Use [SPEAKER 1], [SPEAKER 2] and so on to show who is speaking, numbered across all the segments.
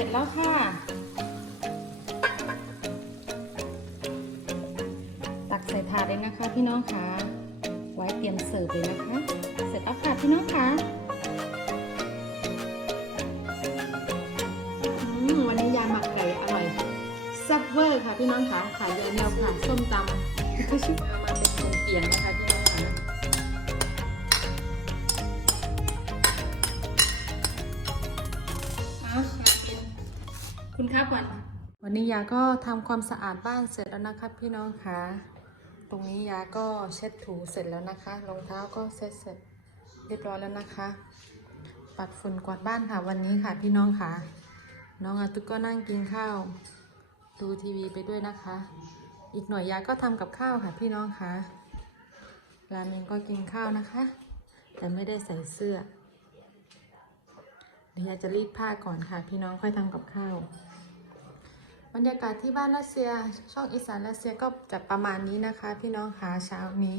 [SPEAKER 1] ร็จแล้วค่ะตักใส่ถาดเลยนะคะพี่น้องคะไว้เตรียมเสิร์ฟเลยนะคะ เสร็จแล้วค่ะพี่น้องคะอืมวันนี้ยาหมักไก่อร่อยแซ่บเวอร์ค่ะพี่น้องคะขายยายแนวค่ะส้มตำคือชิเอามาเป็นเปียงๆนะคะพี่ วันนี้ยาก็ทำความสะอาดบ้านเสร็จแล้วนะคะพี่น้องคะ ตรงนี้ยาก็เช็ดถูเสร็จแล้วนะคะ รองเท้าก็เช็ดเสร็จเรียบร้อยแล้วนะคะ ปัดฝุ่นกวาดบ้านค่ะวันนี้ค่ะพี่น้องค่ะ น้องอาตุกก็นั่งกินข้าว ดูทีวีไปด้วยนะคะ อีกหน่อยยาก็ทำกับข้าวค่ะพี่น้องค่ะราเมงก็กินข้าวนะคะ แต่ไม่ได้ใส่เสื้อเดี๋ยวยาจะรีดผ้าก่อนค่ะ พี่น้องค่อยทำกับข้าว บรรยากาศที่บ้านรัสเซีย ช่องอีสานรัสเซียก็จะประมาณนี้นะคะ พี่น้องคะเช้านี้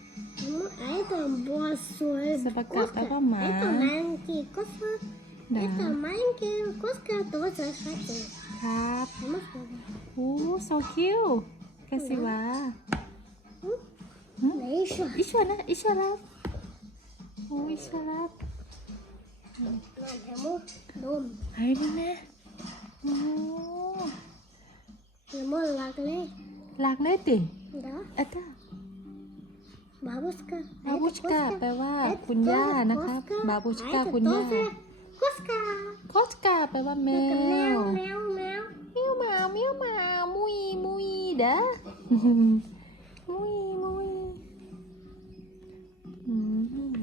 [SPEAKER 1] ครับ โอ้ so cute กันสิวะ อิชวนะอิชวรับโอ้อิชวรับ
[SPEAKER 2] เฮ้
[SPEAKER 1] ยนี่นะโอ้ลากเลยติอะ
[SPEAKER 2] ต้า
[SPEAKER 1] บาบุชกา
[SPEAKER 2] บาบุชกา
[SPEAKER 1] แปลว่าคุณย่านะครั
[SPEAKER 2] บ
[SPEAKER 1] บาบุชกาคุณย่า
[SPEAKER 2] тоже куска.
[SPEAKER 1] โคสกาแปลว่าแม
[SPEAKER 2] Это
[SPEAKER 1] ว
[SPEAKER 2] мяу, мяу, мяу.
[SPEAKER 1] เมียวหมาเมียวหมามุยมุยเด้อ มุยมุยอืม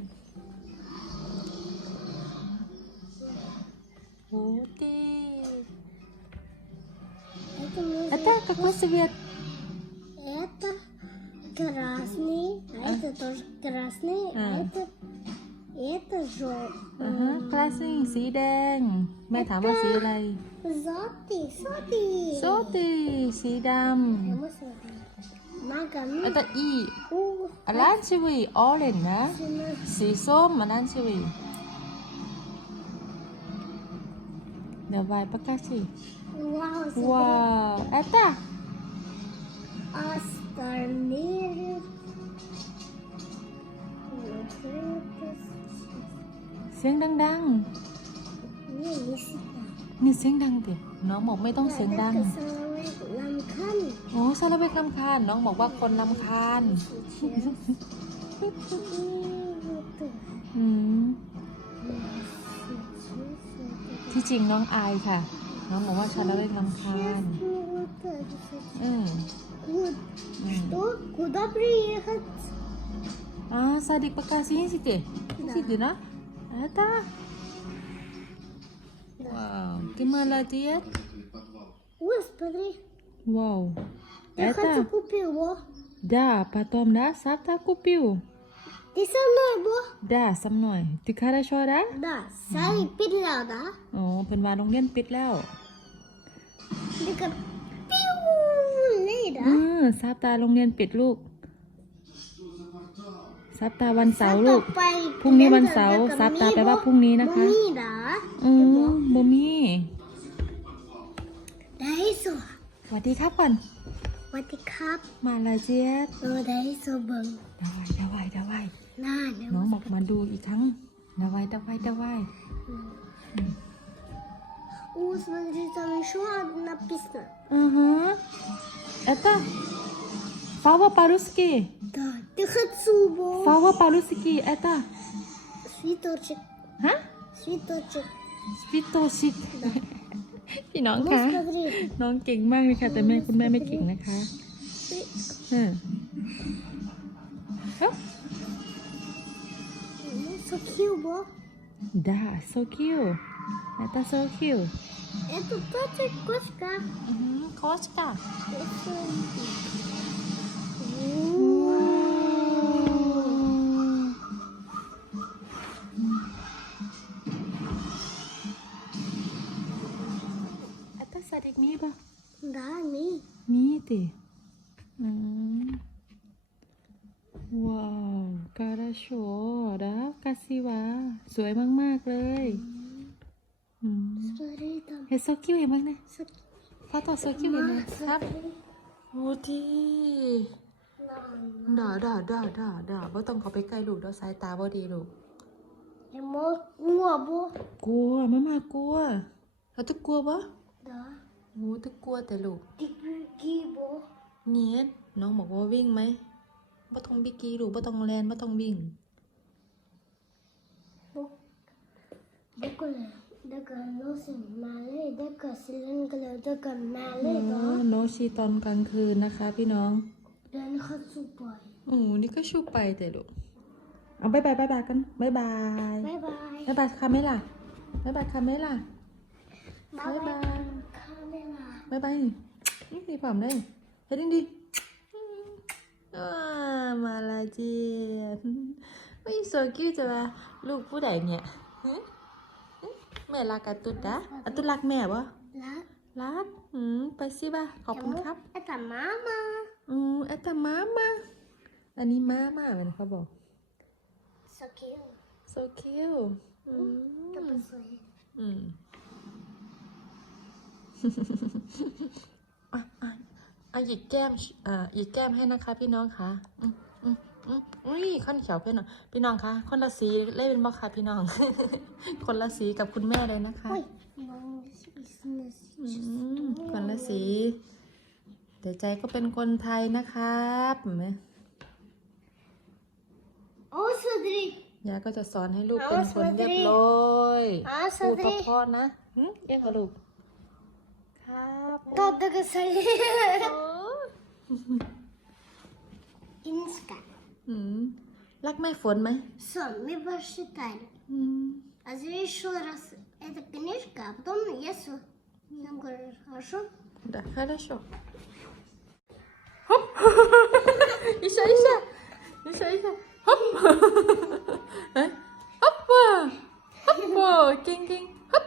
[SPEAKER 1] โอ้ตี
[SPEAKER 2] Это нужно-
[SPEAKER 1] Это какой цвет?
[SPEAKER 2] Это красный, а это тоже красный, а
[SPEAKER 1] А.
[SPEAKER 2] это это
[SPEAKER 1] อ่า
[SPEAKER 2] желтый.
[SPEAKER 1] ฮะคลาสซิ่งสีแดง แม่ถามว่าสีอะไร
[SPEAKER 2] Желтый, желтый.
[SPEAKER 1] โซตีสีด
[SPEAKER 2] А мы смотрим. Ногами. ำ
[SPEAKER 1] อันตอี
[SPEAKER 2] У,
[SPEAKER 1] อันนั้นชิวีออเรนนะ
[SPEAKER 2] спина.
[SPEAKER 1] สีส้มอันนั้นชิวีเดี๋ยวไวประกาศสิ
[SPEAKER 2] Вау,
[SPEAKER 1] ว้า
[SPEAKER 2] смотри.
[SPEAKER 1] วแอตตา
[SPEAKER 2] Остальные. Вот это.
[SPEAKER 1] เสียงดัง
[SPEAKER 2] Не, не сюда.
[SPEAKER 1] ๆ มีเสียงดังดิน้องบอกไม่ต้องเสียงดัง
[SPEAKER 2] Это соловей ламкан.
[SPEAKER 1] โอ้ซาลาเบกลำคาญ น้องบอกว่าคนลำคาญ
[SPEAKER 2] Сейчас. И вот это.
[SPEAKER 1] อืม
[SPEAKER 2] Сейчас
[SPEAKER 1] ที่จริงน้องอายค่ะ น้องบอกว่าซาลาเบกลำคาญ
[SPEAKER 2] мы вот это.
[SPEAKER 1] อืม
[SPEAKER 2] Вот.
[SPEAKER 1] อืม
[SPEAKER 2] Что? Куда приехать?
[SPEAKER 1] อ่าซาดิกประกาศสิสิเตสิเตนะ แอตตาว้าวกิมาลาเดีย
[SPEAKER 2] Ой, смотри.
[SPEAKER 1] ว้าวแอ
[SPEAKER 2] Я
[SPEAKER 1] ตตา
[SPEAKER 2] хочу купить его.
[SPEAKER 1] Да, потом, да, завтра купил.
[SPEAKER 2] Ты со мной, бо?
[SPEAKER 1] Да, со мной. Ты хорошо, да?
[SPEAKER 2] Да. Сами передал, да?
[SPEAKER 1] อ๋อเป็นวาโรงเรียนปิดแล้ว
[SPEAKER 2] Det kan... Piu! Leda.
[SPEAKER 1] เออซับตาโรงเรียนปิดลูก ซับตาวันเสาร์ลูก พรุ่งนี้วันเสาร์ซับตาแปลว่าพรุ่งนี้นะคะ
[SPEAKER 2] Momida.
[SPEAKER 1] อืมบ่มี
[SPEAKER 2] Det är så.
[SPEAKER 1] สวัสดีครับก่อน
[SPEAKER 2] What the cup?
[SPEAKER 1] มาลาเจียด
[SPEAKER 2] Oh, det är så bra.
[SPEAKER 1] ดาวายดาวายดาวาย
[SPEAKER 2] Nej, det
[SPEAKER 1] น้อง
[SPEAKER 2] var...
[SPEAKER 1] บอกมาดูอีกครั้งดาวายดาวายดาวาย
[SPEAKER 2] О, смотри, там еще одна написано.
[SPEAKER 1] อือฮะ เอตตาฟาวาปารุสกี
[SPEAKER 2] Да, ты Хацубо.
[SPEAKER 1] ฟาวาปารุสกีเอตตา
[SPEAKER 2] Цветочек.
[SPEAKER 1] ฮะ
[SPEAKER 2] Цветочек.
[SPEAKER 1] สปิโตชิก พี่น้อง
[SPEAKER 2] Ну,
[SPEAKER 1] คะ
[SPEAKER 2] смотри.
[SPEAKER 1] น้องเก่งมากเลยค่ะ แต่แม่คุณแม่ไม่เก่งนะคะ
[SPEAKER 2] Ты-
[SPEAKER 1] เออเอ้า
[SPEAKER 2] Ну, so cute, бо.
[SPEAKER 1] Да, so cute. Это so cute.
[SPEAKER 2] Это тоже кошка.
[SPEAKER 1] อืมโคชค่ะ
[SPEAKER 2] Это...
[SPEAKER 1] Это เป็นโซคิวองมั้งนะ
[SPEAKER 2] เพ
[SPEAKER 1] ตัวโซคิวเองนะครับโอ้ดีด่าด่าด่าด่าด่าบ่ต้องเขาไปใกล้ลูกด้าสายตาบ่ดีลูก
[SPEAKER 2] ยังบ่
[SPEAKER 1] กลัวบ่กลัวม่มากลัวเราตึกกลัวบ่ด่าโอ้ตึกกลัวแต่ลูก
[SPEAKER 2] ติ๊กกี้บ
[SPEAKER 1] เนียน้องบอกว่าวิ่งไหมบ่ต้องบิกี้ลูกบ่ต้องแลนบ่ต้องวิ่ง
[SPEAKER 2] บ่บ่ก็ล้ว Dacă nu sunt
[SPEAKER 1] male, dacă
[SPEAKER 2] sunt
[SPEAKER 1] ด็
[SPEAKER 2] กกันมาเลยก็
[SPEAKER 1] โนชีตอนกลางคืนนะคะ พี่น้อง
[SPEAKER 2] เดิ nu hat supoi.
[SPEAKER 1] โอ้นี่ก็ชูไปแต่ลูกเอาบายบายบายบายกันบายบาย
[SPEAKER 2] Bye bye.
[SPEAKER 1] บายบายคาเมล่ะบายบายคาเมล่ะ
[SPEAKER 2] Bye
[SPEAKER 1] bye.
[SPEAKER 2] Camera.
[SPEAKER 1] บายบายนี่ดีผอมได้เฮ้ยดิ้งดิว้ามาลาเจียนไม่ so cute จะว่าลูกผู้ใดเนี่ย แม่รักอะตุดนะอะตุ๊ดรักแม่ปะ
[SPEAKER 2] รัก
[SPEAKER 1] รักอืมไปสิบะขอบคุณครับ
[SPEAKER 2] เอตามามา
[SPEAKER 1] อืมเอตามามาอันนี้มามาเหมือนเขาบอก
[SPEAKER 2] so cute
[SPEAKER 1] so cute อืมอืมอะอะอะหยิกแก้มอะหยิกแก้มให้นะคะพี่น้องคะ อุ้ยข้นเขียวเพื่อนอะพี่น้องคะคนละสีเล่นเป็นบ่คะพี่น้อง คนละสีกับคุณแม่เลยนะคะ คนละสีแต่ใจก็เป็นคนไทยนะครับโอ้สุ
[SPEAKER 2] ดรี
[SPEAKER 1] ยาก็จะสอนให้ลูก
[SPEAKER 2] เป็
[SPEAKER 1] นคนเรียบร้อยพูดเพราะๆนะเอ็งกับลูกครับ
[SPEAKER 2] ต
[SPEAKER 1] อบด้ก็ใส่อินสกัน Mm. Lag mij voor me.
[SPEAKER 2] Сон, мы посчитали. А еще раз эта книжка, а потом я все. Нам говоришь, хорошо?
[SPEAKER 1] Да, хорошо. Хоп! Еще, еще! Еще, еще! Хоп! Хоп! Хоп! Кинь-кинь! Хоп!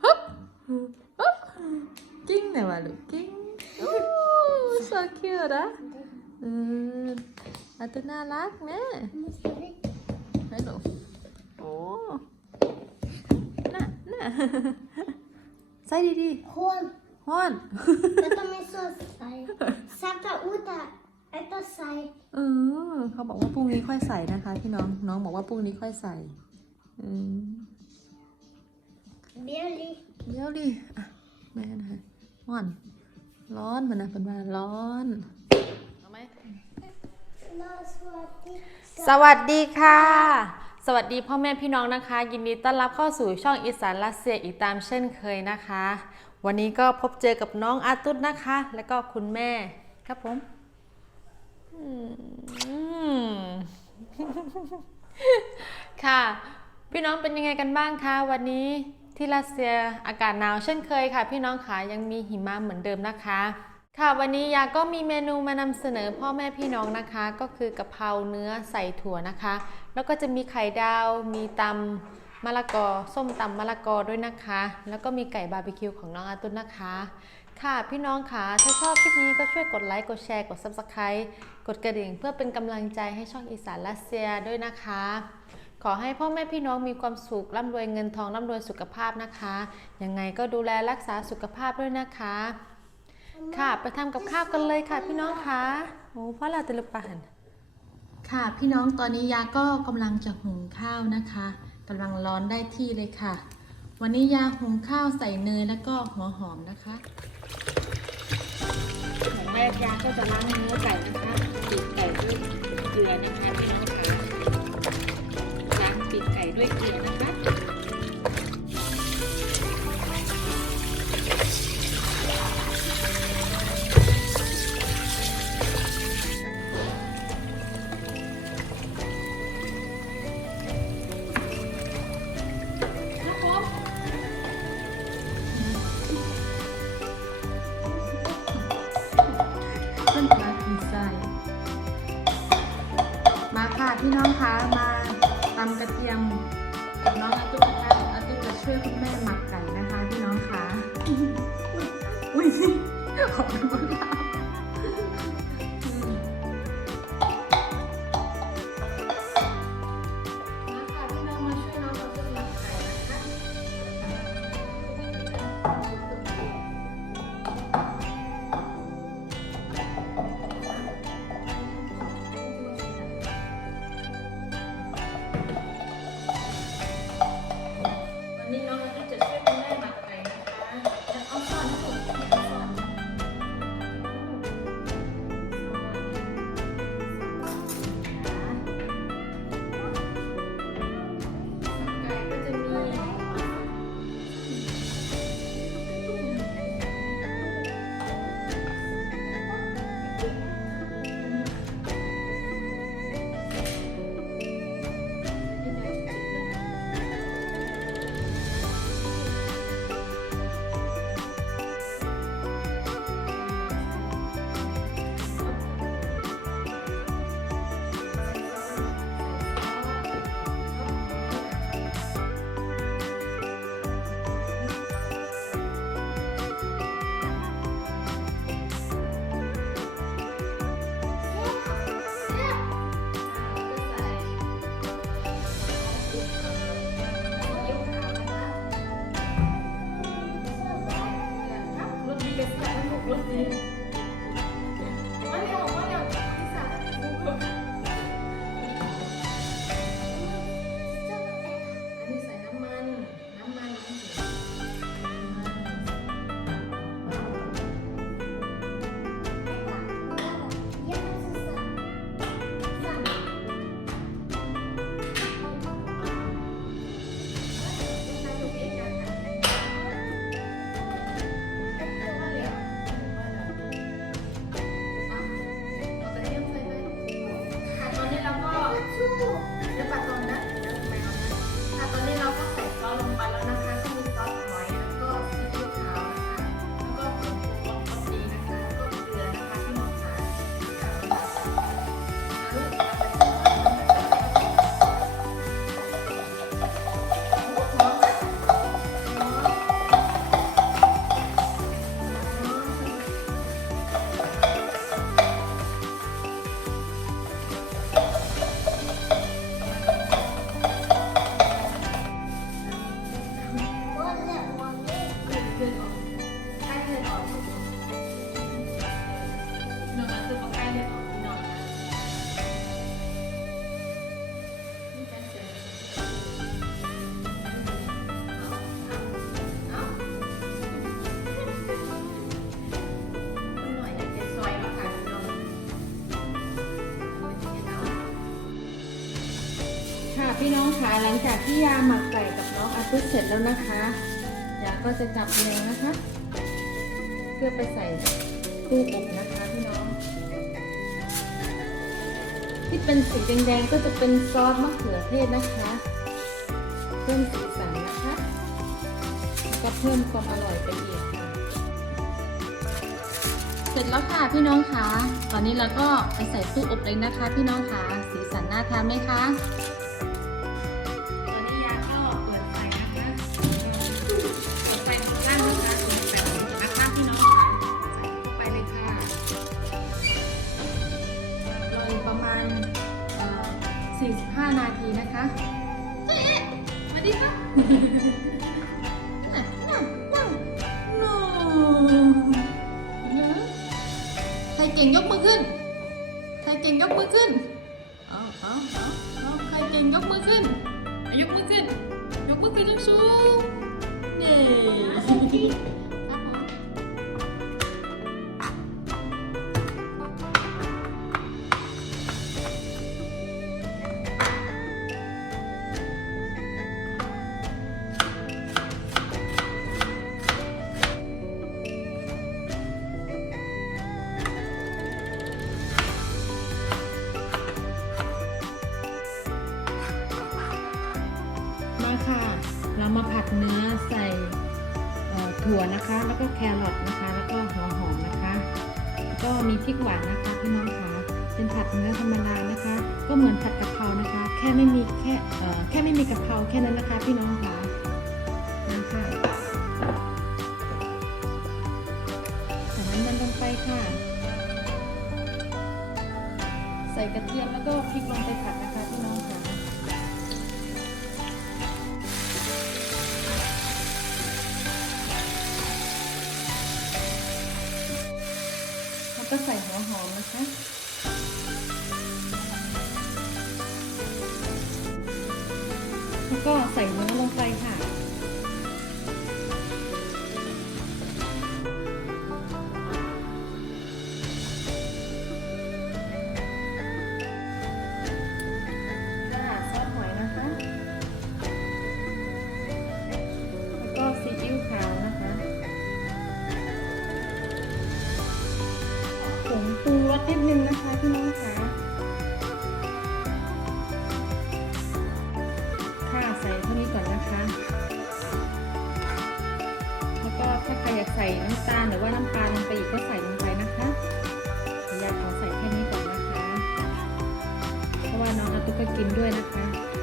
[SPEAKER 1] Хоп! Хоп! Кинь на валю! Кинь! О, so cute, а? อาตุน่ารักนะ
[SPEAKER 2] ฮัล
[SPEAKER 1] โหลโอ้น่ะน่ะใส่ดีดี
[SPEAKER 2] ฮอน
[SPEAKER 1] ฮอน
[SPEAKER 2] แล้วทไม่สดใสซากกัอุตะไอตัวใส่
[SPEAKER 1] เออเขาบอกว่าพรุ่งนี้ค่อยใส่นะคะ พี่น้องน้องบอกว่าพรุ่งนี้ค่อยใส่อืมเบลลี่เบลลี่อะแม่นะคะร้อน ร้อนมันนะเป็นว่าร้อน สวัสดีค่ะ สวัสดีพ่อแม่พี่น้องนะคะ ยินดีต้อนรับเข้าสู่ช่องอีสานรัสเซียอีกตามเช่นเคยนะคะ วันนี้ก็พบเจอกับน้องอาตุดนะคะ และก็คุณแม่ครับผมอืมค่ะ พี่น้องเป็นยังไงกันบ้างคะวันนี้ที่รัสเซียอากาศหนาวเช่นเคยค่ะ พี่น้องค่ะยังมีหิมะเหมือนเดิมนะคะ ค่ะวันนี้ยาก็มีเมนูมานำเสนอพ่อแม่พี่น้องนะคะ ก็คือกะเพราเนื้อใส่ถั่วนะคะ แล้วก็จะมีไข่ดาว มีตำมะละกอ ส้มตำมะละกอด้วยนะคะ แล้วก็มีไก่บาร์บีคิวของน้องอาตุนนะคะ ค่ะพี่น้องค่ะถ้าชอบคลิปนี้ก็ช่วยกดไลค์กดแชร์กด Subscribe กดกระดิ่ง เพื่อเป็นกำลังใจให้ช่องอีสานรัสเซียด้วยนะคะ ขอให้พ่อแม่พี่น้องมีความสุขร่ำรวยเงินทองร่ำรวยสุขภาพนะคะยังไงก็ดูแลรักษาสุขภาพด้วยนะคะ ค่ะ ไปทำกับข้าวกันเลยค่ะ พี่น้องคะโอ้พ่อเราตะลุปานค่ะพี่น้องตอนนี้ยาก็กำลังจะหุงข้าวนะคะกำลังร้อนได้ที่เลยค่ะ วันนี้ยาหุงข้าวใส่เนยแล้วก็หัวหอมนะคะอย่างแรกยาก็จะล้างเนื้อไก่นะคะปีกไก่ด้วยเกลือนะคะพี่น้องค่ะล้างปีกไก่ด้วยเกลือนะคะ หลังจากที่ยาหมักไก่กับน้องอาตุสเสร็จแล้วนะคะยาก็จะจับเรียงนะคะ เพื่อไปใส่ตู้อบนะคะพี่น้อง ที่เป็นสีแดงๆก็จะเป็นซอสมะเขือเทศนะคะ เพิ่มสีสันนะคะก็เพิ่มความอร่อยไปอีกเสร็จแล้วค่ะพี่น้องคะ ตอนนี้เราก็ไปใส่ตู้อบเลยนะคะ พี่น้องคะ สีสันน่าทานไหมคะ ก็แครอทนะคะ แล้วก็หัวหอมนะคะ ก็มีพริกหวานนะคะพี่น้องคะเป็นผัดเนื้อธรรมดานะคะ ก็เหมือนผัดกะเพรานะคะ แค่ไม่มีแค่เอ่อแค่ไม่มีกะเพราแค่นั้นนะคะพี่น้องคะนี่ค่ะใส่น้ำมันลงไปค่ะ ใส่กระเทียมแล้วก็พริกลงไป ก็ใส่หัวหอมนะคะแล้วก็ใส่เนื้อลงไปค่ะ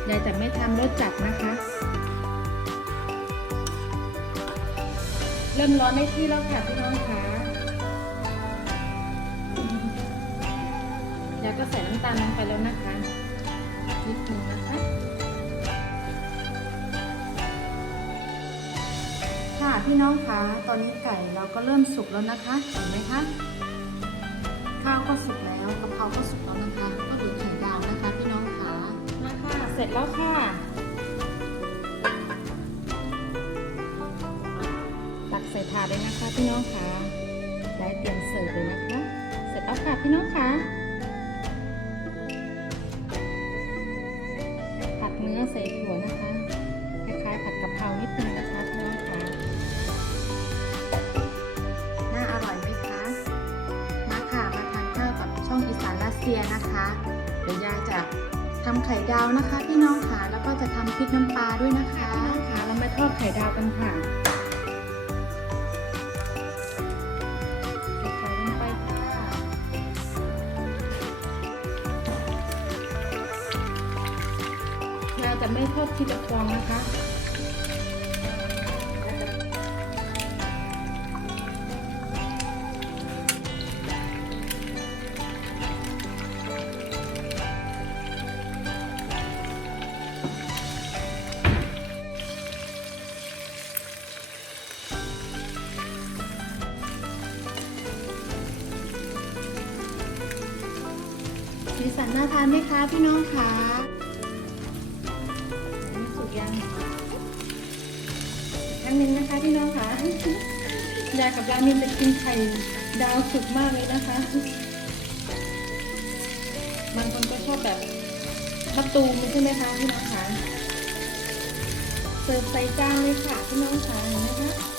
[SPEAKER 1] ยายจะไม่ทำรสจัดนะคะ เริ่มร้อนได้ที่แล้วค่ะพี่น้องคะแล้วก็ใส่น้ำตาลลงไปแล้วนะคะนิดนึงนะคะ ค่ะพี่น้องคะตอนนี้ไก่เราก็เริ่มสุกแล้วนะคะเห็นไหมคะข้าวก็สุกแล้วกะเพราก็สุกแล้วนะคะ ร็จแล้วค่ะ ตักใส่ถาดเลยนะคะพี่น้องคะได้เตรียมเสิร์ฟเลยนะคะ เสร็จแล้วค่ะพี่น้องคะผัดเนื้อใส่ถั่วนะคะ คล้ายๆผัดกะเพรานิดนึงนะคะพี่น้องคะน่าอร่อยไหมคะมาค่ะมาทานข้าวกับช่องอีสานรัสเซียนะคะ เดี๋ยวยายจะ ทำไข่ดาวนะคะพี่น้องค่ะแล้วก็จะทำพริกน้ำปลาด้วยนะคะพี่น้องค่ะเรามาทอดไข่ดาวกันค่ะใส่ไข่ลงไปค่ะเราจะไม่ทอดทีละฟองนะคะ สีสันน่าทานไหมคะพี่น้องคะสุกยังครั้งนึงนะคะพี่น้องคะยายกับรามินจะกินไข่ดาวสุกมากเลยนะคะ บางคนก็ชอบแบบมะตูมใช่ไหมคะพี่น้องคะ เสิร์ฟใส่จานเลยค่ะพี่น้องคะเห็นไหมคะ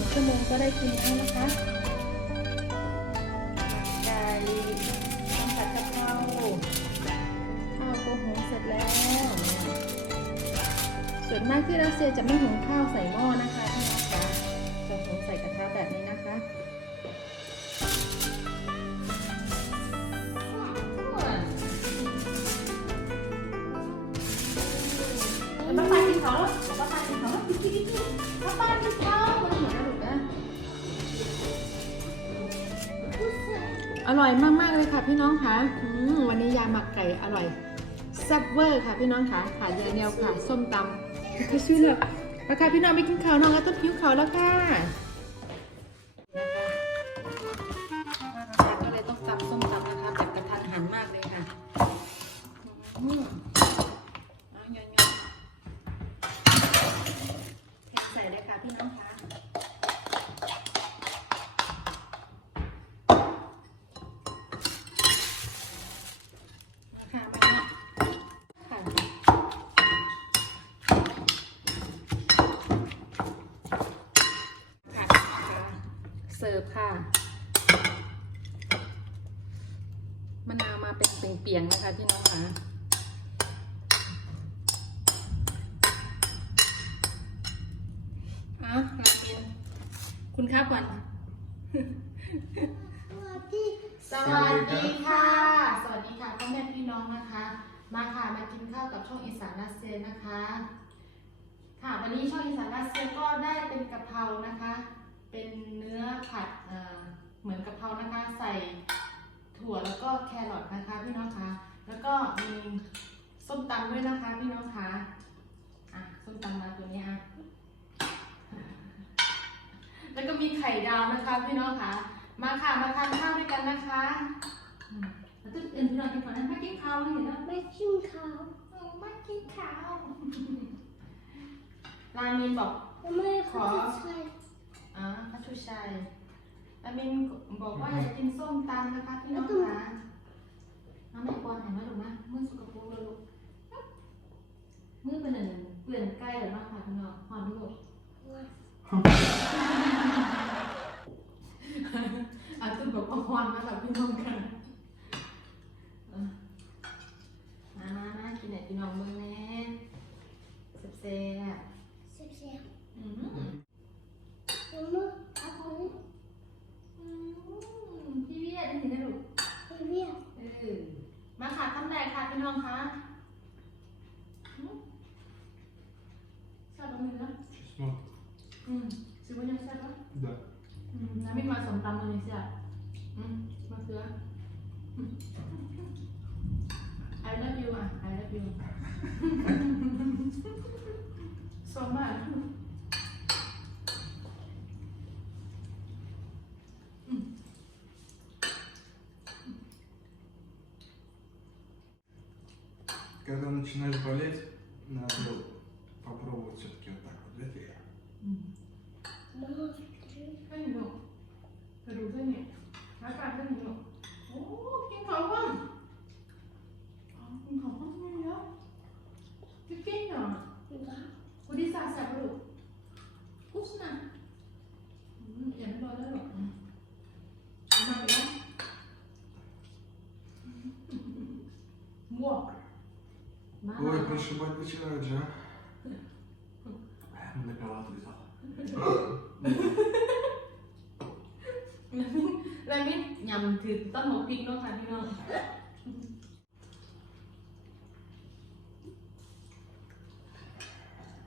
[SPEAKER 1] ไม่งชั่วโมงก็ได้กินแล้วนะคะไก่ทำผัดกะเพราข้าวโกหุงเสร็จแล้ว ส่วนมากที่รัสเซียจะไม่หุงข้าวใส่หม้อนะคะ ร่อยมากๆเลยค่ะพี่น้องคะวันนี้ยาหมักไก่อร่อยแซ่บเวอร์ค่ะพี่น้องคะขาดยายแนวค่ะ ส้มตำคือชื่อเลยมาค่ะพี่น้องไปกินข้าวน้องก็ต้นหิวข้าวแล้วค่ะ อีสานรัสเซียนะคะ ค่ะวันนี้ช่องอีสานรัสเซียก็ได้เป็นกะเพรานะคะ เป็นเนื้อผัดเเหมือนกะเพรานะคะใส่ถั่วแล้วก็แครอทนะคะพี่น้องคะแล้วก็มีส้มตำด้วยนะคะพี่น้องคะอะส้มตำมาตัวนี้อะแล้วก็มีไข่ดาวนะคะพี่น้องคะมาค่ะมาทานข้าวด้วยกันนะคะแล้วตื่นเต้นพี่น้องกินก่อนนะมากินข้าวเห็นแล้ว
[SPEAKER 2] ไม่กินข้าว
[SPEAKER 1] เออมากินข้าวรามินบอก
[SPEAKER 2] แล้วไม่ขอใช้
[SPEAKER 1] อ่าพัชชุชัยรามินบอกว่าอยากกินส้มตำนะคะพี่น้องคะน้องแม่ปอนเห็นไหมลูกนะมือสกปรกเลยลูกมือเป็นอะไรเปลี่ยนใกล้หรือเปล่าคะพี่น้องหอมลูกอาตุนบอกว่าฮอนมาแบบพี่น้องกัน
[SPEAKER 3] Когда начинаешь болеть, надо попробовать все-таки вот так вот. Видите?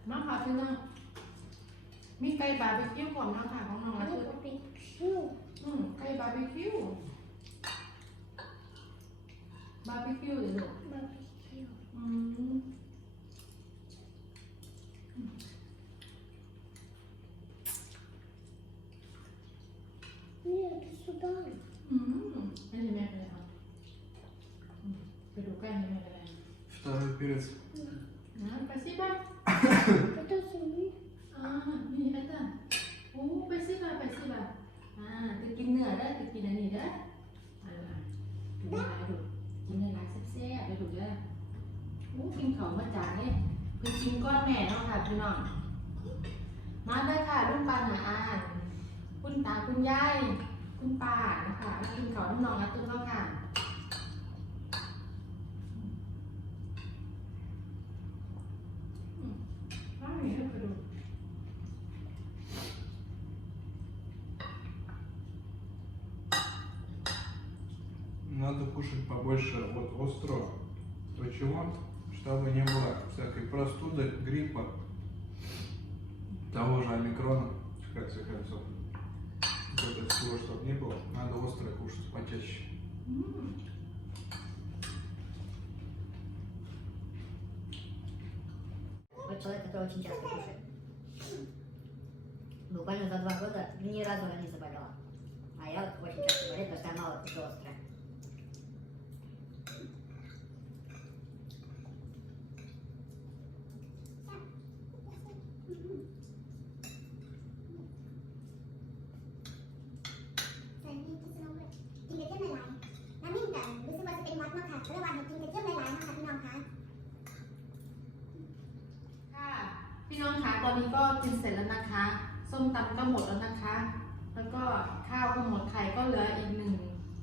[SPEAKER 1] มาค่ะพี่น้องมีไก่บาร์บีคิวก่อนนะคะของน้องนะคืออืมไก่บาร์บีคิว บาร์บีคิวเหรอบาร์บีคิว อืม โอ้กินของมาจากนี่คือกินก้อนแม่เนาะค่ะพี่น้องมาเลยค่ะลูกปลาหนาอ่านคุณตาคุณยายคุณป้านะคะมากินของน้องๆนะตุ้นแล้วค่ะ Ah, mira, pero...
[SPEAKER 3] Надо кушать побольше вот острого. Почему? Чтобы не было всякой простуды, гриппа. того же омикрона, в конце концов. Вот это всего, чтобы не было, надо острое кушать почаще.
[SPEAKER 4] Вот человек, который очень часто кушает. Буквально за два года ни разу она не заболела. А я очень часто болею, потому что я мало кушаю острое.
[SPEAKER 1] ตำก็หมดแล้วนะคะ แล้วก็ข้าวก็หมดไข่ก็เหลืออีกหนึ่ง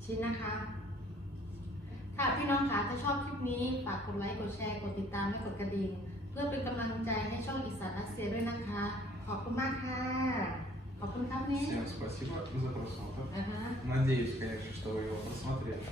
[SPEAKER 1] ชิ้นนะคะ ค่ะพี่น้องคะถ้าชอบคลิปนี้ฝากกดไลค์กดแชร์กดติดตามและกดกระดิ่งเพื่อเป็นกำลังใจให้ช่องอีสานรัสเซียด้วยนะคะ ขอบคุณมากค่ะ ขอบคุณครับนี่
[SPEAKER 3] Всем спасибо за просмотр.
[SPEAKER 1] นะคะ
[SPEAKER 3] Надеюсь, конечно, что вы его просмотрели.